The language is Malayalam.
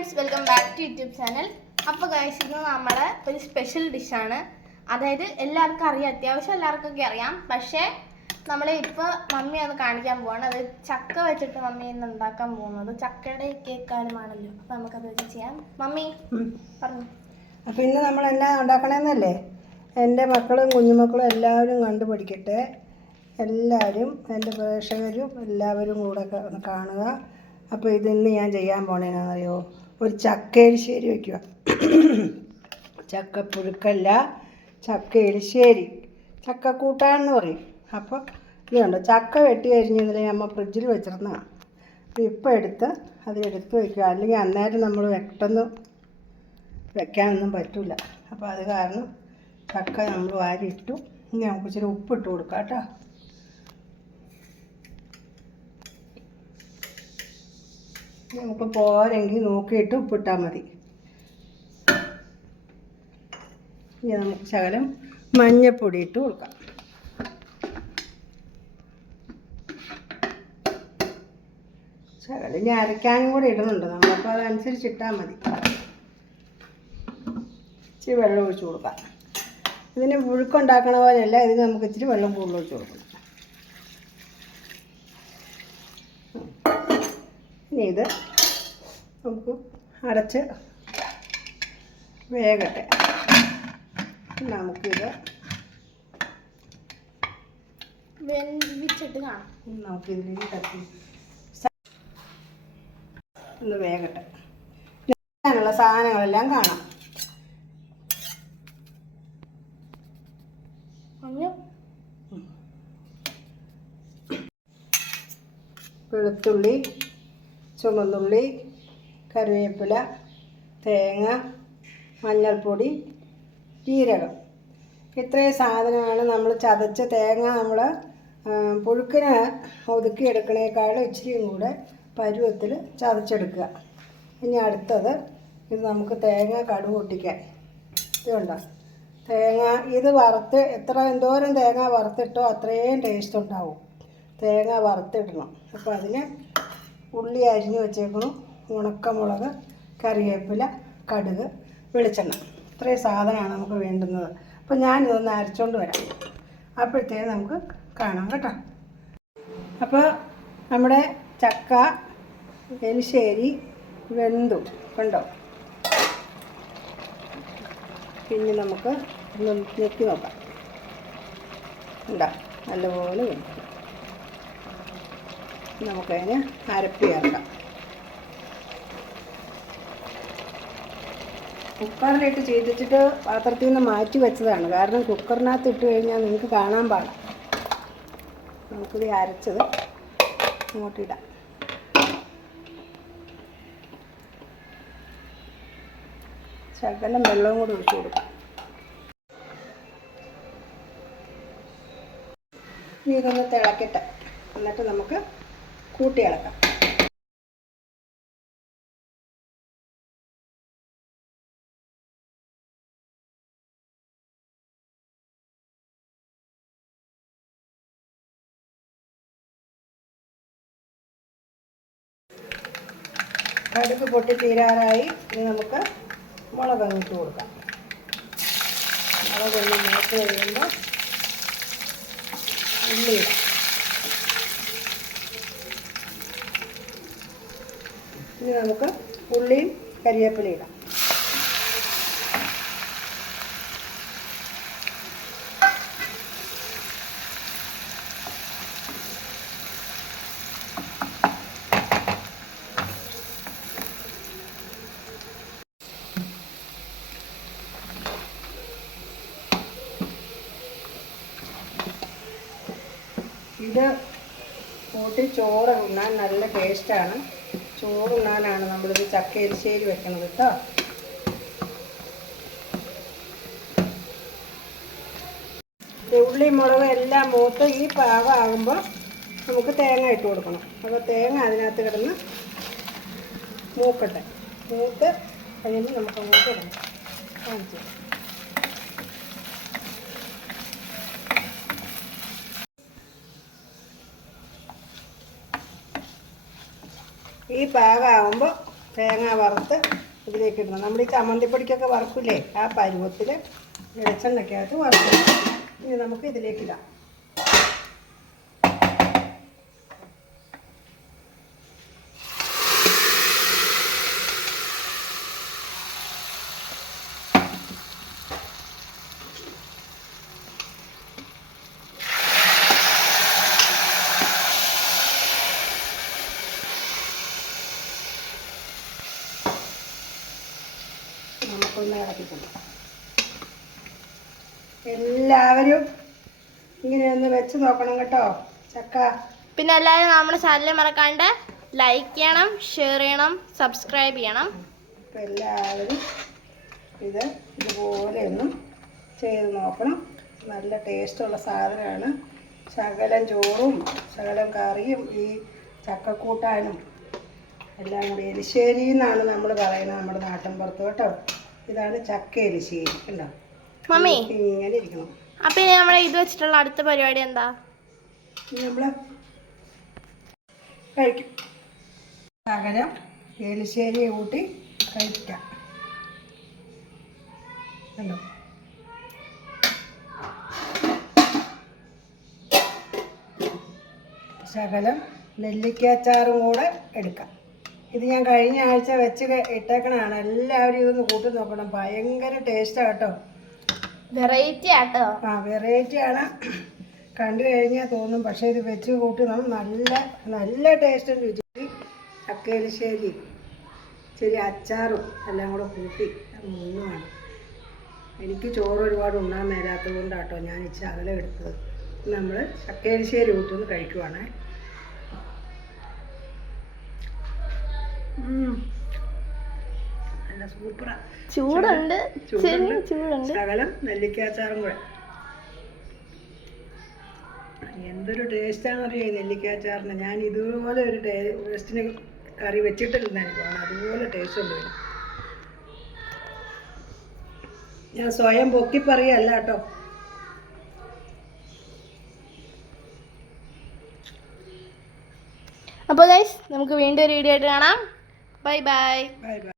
Friends welcome back to YouTube channel അപ്പോൾ ഗൈസ് ഇന്ന് നമ്മുടെ ഒരു സ്പെഷ്യൽ ഡിഷാണ് അതായത് എല്ലാവർക്കും അറിയാം അത്യാവശ്യം എല്ലാവർക്കൊക്കെ അറിയാം. പക്ഷേ നമ്മൾ ഇപ്പോൾ മമ്മി അത് കാണിക്കാൻ പോവാണ്. അത് ചക്ക വെച്ചിട്ട് മമ്മി ഇന്ന് ഉണ്ടാക്കാൻ പോകുന്നത്. ചക്കയുടെ കേക്കാലുമാണല്ലോ അപ്പോൾ നമുക്കത് വെച്ച് ചെയ്യാം. മമ്മി പറഞ്ഞു. അപ്പോൾ ഇന്ന് നമ്മൾ എന്നാ ഉണ്ടാക്കണമെന്നല്ലേ എന്റെ മക്കളും കുഞ്ഞുമക്കളും എല്ലാവരും കണ്ടുപിടിക്കട്ടെ. എല്ലാവരും എന്റെ പ്രേക്ഷകരും എല്ലാവരും കൂടെ കാണുക. അപ്പോൾ ഇതിന്ന് ഞാൻ ചെയ്യാൻ പോണേന്നറിയോ ഒരു ചക്ക എരിശ്ശേരി വയ്ക്കുക ചക്കപ്പുഴുക്കല്ല ചക്ക എരിശ്ശേരി ചക്ക കൂട്ടാന്ന് പറയും അപ്പോൾ ഇതുണ്ട് ചക്ക വെട്ടി അരിഞ്ഞതിൽ നമ്മൾ ഫ്രിഡ്ജിൽ വെച്ചിരുന്നതാണ് അപ്പോൾ ഇപ്പോൾ എടുത്ത് അത് എടുത്ത് വയ്ക്കുക അല്ലെങ്കിൽ അന്നേരം നമ്മൾ വെട്ടെന്ന് വെക്കാനൊന്നും പറ്റില്ല അപ്പോൾ അത് കാരണം ചക്ക നമ്മൾ വാരിയിട്ടു. ഇനി നമുക്ക് ഇച്ചിരി ഉപ്പിട്ട് കൊടുക്കാം കേട്ടോ. നമുക്ക് പോരെങ്കിൽ നോക്കിയിട്ട് ഉപ്പിട്ടാൽ മതി. ഇനി നമുക്ക് ശകലം മഞ്ഞപ്പൊടി ഇട്ട് കൊടുക്കാം. ശകലം ഇനി അരയ്ക്കാനും കൂടെ ഇടുന്നുണ്ട്. നമ്മളപ്പോൾ അതനുസരിച്ച് ഇട്ടാൽ മതി. ഇച്ചിരി വെള്ളം ഒഴിച്ച് കൊടുക്കാം. ഇതിന് പുഴുക്കുണ്ടാക്കണ പോലെയല്ല ഇതിന് നമുക്ക് ഇച്ചിരി വെള്ളം കൂടുതൽ ഒഴിച്ച് കൊടുക്കണം. ഇനി ഇത് നമുക്ക് അടച്ച് വേകട്ടെ. നമുക്കിത് വെന്തിച്ചിട്ട് കാണാം. നമുക്കിതിലേക്ക് തട്ടി ഒന്ന് വേഗട്ടെ അങ്ങനെയുള്ള സാധനങ്ങളെല്ലാം കാണാം. വെളുത്തുള്ളി ചുമന്നുള്ളി കറിവേപ്പില തേങ്ങ മഞ്ഞൾപ്പൊടി ജീരകം. ഇത്രയും സാധനമാണ് നമ്മൾ ചതച്ച തേങ്ങ നമ്മൾ പുഴുക്കിന് ഒതുക്കിയെടുക്കണേക്കാളും ഇച്ചിരിയും കൂടെ പരുവത്തിൽ ചതച്ചെടുക്കുക. ഇനി അടുത്തത് ഇത് നമുക്ക് തേങ്ങ കടുക് പൊട്ടിക്കാൻ. ഇതുണ്ടോ തേങ്ങ ഇത് വറുത്ത് എത്ര എന്തോരം തേങ്ങ വറുത്തിട്ടോ അത്രയും ടേസ്റ്റ് ഉണ്ടാവും. തേങ്ങ വറുത്തിടണം. അപ്പോൾ അതിന് ഉള്ളി അരിഞ്ഞ് വെച്ചേക്കണം ഉണക്കമുളക് കറിവേപ്പില കടുക് വെളിച്ചെണ്ണ. ഇത്രയും സാധനമാണ് നമുക്ക് വേണ്ടുന്നത്. അപ്പോൾ ഞാനിതൊന്ന് അരച്ചുകൊണ്ട് വരാം. അപ്പോഴത്തേക്ക് നമുക്ക് കാണാം കേട്ടോ. അപ്പോൾ നമ്മുടെ ചക്ക എലിശ്ശേരി വെന്തു. കണ്ടോ? പിന്നെ നമുക്ക് ഒന്ന് ഞെക്കി നോക്കാം. ഉണ്ടോ നല്ലപോലെ വെന്തു. നമുക്കതിന് അരപ്പ് ചേർക്കാം. കുക്കറിലിട്ട് ചെയ്തിട്ട് പാത്രത്തിൽ നിന്ന് മാറ്റി വെച്ചതാണ്. കാരണം കുക്കറിനകത്ത് ഇട്ട് കഴിഞ്ഞാൽ നിങ്ങൾക്ക് കാണാൻ പാടാം. നമുക്കിത് അരച്ചത് ഇങ്ങോട്ടിടാം ശകലം വെള്ളവും കൂടി ഒഴിച്ചു കൊടുക്കാം. ഇനി ഇതൊന്ന് തിളക്കട്ടെ. എന്നിട്ട് നമുക്ക് കൂട്ടി ഇളക്കാം കടുക് പൊട്ടി തീരാറായി. ഇനി നമുക്ക് മുളക് കൊടുക്കാം. മുളകൊന്ന് മൂത്ത് കഴിയുമ്പോൾ ഉള്ളി ഇനി നമുക്ക് ഉള്ളിയും കരിവേപ്പിലയും ഇടാം. ഇത് കൂട്ടി ചോറ് ഉണ്ണാൻ നല്ല ടേസ്റ്റാണ് ചോറ് ഉണ്ണാനാണ് നമ്മളിത് ചക്ക എരിശ്ശേരി വെക്കണത് കേട്ടോ ഉള്ളി മുളക് എല്ലാം മൂത്ത് ഈ പാകമാകുമ്പോൾ നമുക്ക് തേങ്ങ ഇട്ട് കൊടുക്കണം. അപ്പോൾ തേങ്ങ അതിനകത്ത് കിടന്ന് മൂക്കട്ടെ. മൂത്ത് കഴിയുമ്പോൾ നമുക്ക് അങ്ങോട്ട് ഇടണം. കാണിച്ചു ഈ പാകമാകുമ്പോൾ തേങ്ങ വറുത്ത് ഇതിലേക്ക് ഇടണം. നമ്മൾ ഈ ചമ്മന്തിപ്പൊടിക്കൊക്കെ വറുക്കില്ലേ ആ പരുവത്തിൽ വെളിച്ചെണ്ണയ്ക്കകത്ത് വറുക്കണം ഇനി നമുക്ക് ഇതിലേക്ക് ഇടാം നമുക്കൊന്ന് ഇളക്കി കൊടുക്കാം എല്ലാവരും ഇങ്ങനെയൊന്ന് വെച്ച് നോക്കണം കേട്ടോ. ചക്ക. പിന്നെ എല്ലാവരും നമ്മുടെ ചാനൽ മറക്കാണ്ട് ലൈക്ക് ചെയ്യണം ഷെയർ ചെയ്യണം സബ്സ്ക്രൈബ് ചെയ്യണം. അപ്പം എല്ലാവരും ഇത് ഇതുപോലെ ഒന്നും ചെയ്ത് നോക്കണം. നല്ല ടേസ്റ്റുള്ള സാധനമാണ്. ശകലം ചോറും ശകലം കറിയും ഈ ചക്കക്കൂട്ടാനും എല്ലാം കൂടി എലിശ്ശേരി എന്നാണ് നമ്മൾ പറയുന്നത് നമ്മുടെ നാട്ടിൻ പുറത്ത് കേട്ടോ. ഇതാണ് ചക്ക എലിശ്ശേരി കണ്ടോ? മമ്മി. ഇങ്ങനെ ഇരിക്കണം. അപ്പൊ ഇനി നമ്മുടെ ഇത് വെച്ചിട്ടുള്ള അടുത്ത പരിപാടി എന്താ? നമ്മൾ കഴിക്കും. പകരം എലിശ്ശേരി കൂട്ടി കഴിക്കാം. കണ്ടോ? ശകലം നെല്ലിക്കാച്ചാറും കൂടെ എടുക്കാം. ഇത് ഞാൻ കഴിഞ്ഞ ആഴ്ച വെച്ച് ഇട്ടേക്കണാണ് ഇട്ടേക്കണതാണ്. എല്ലാവരും ഇതൊന്ന് കൂട്ടി നോക്കണം. ഭയങ്കര ടേസ്റ്റാണ് കേട്ടോ. വെറൈറ്റി ആട്ടോ? ആ വെറൈറ്റി ആണ്. കണ്ടു കഴിഞ്ഞാൽ തോന്നും. പക്ഷേ ഇത് വെച്ച് കൂട്ടി നമ്മൾ നല്ല നല്ല ടേസ്റ്റും രുചി അക്കേലിശ്ശേരി. ശരി അച്ചാറും എല്ലാം കൂടെ കൂട്ടി. മൂന്നുമാണ് എനിക്ക് ചോറ് ഒരുപാട് ഉണ്ണാൻ മേലാത്തത് കൊണ്ടാട്ടോ ഞാൻ ഇച്ചിരി അകലെ എടുത്തത്. നമ്മൾ ചക്കേരിശ്ശേരി കൂട്ടുന്ന് കഴിക്കുവാണേ. ചൂടുണ്ട്. ചൂടുണ്ട്. ശകലം നെല്ലിക്കാച്ചാറും കൂടെ. എന്തൊരു ഈ നെല്ലിക്കാച്ചാറിന്? ഞാൻ ഇതുപോലെ ഒരു ടേസ്റ്റിന് കറി വെച്ചിട്ടില്ലെന്ന് എനിക്ക് തോന്നുന്നു അതുപോലെ ടേസ്റ്റ് ഉണ്ട് ഞാൻ സ്വയം പൊക്കി പറയല്ല കേട്ടോ. അപ്പോൾ ഗൈസ് നമുക്ക് വീണ്ടും ഒരു വീഡിയോ ആയിട്ട് കാണാം. Bye bye. Bye bye.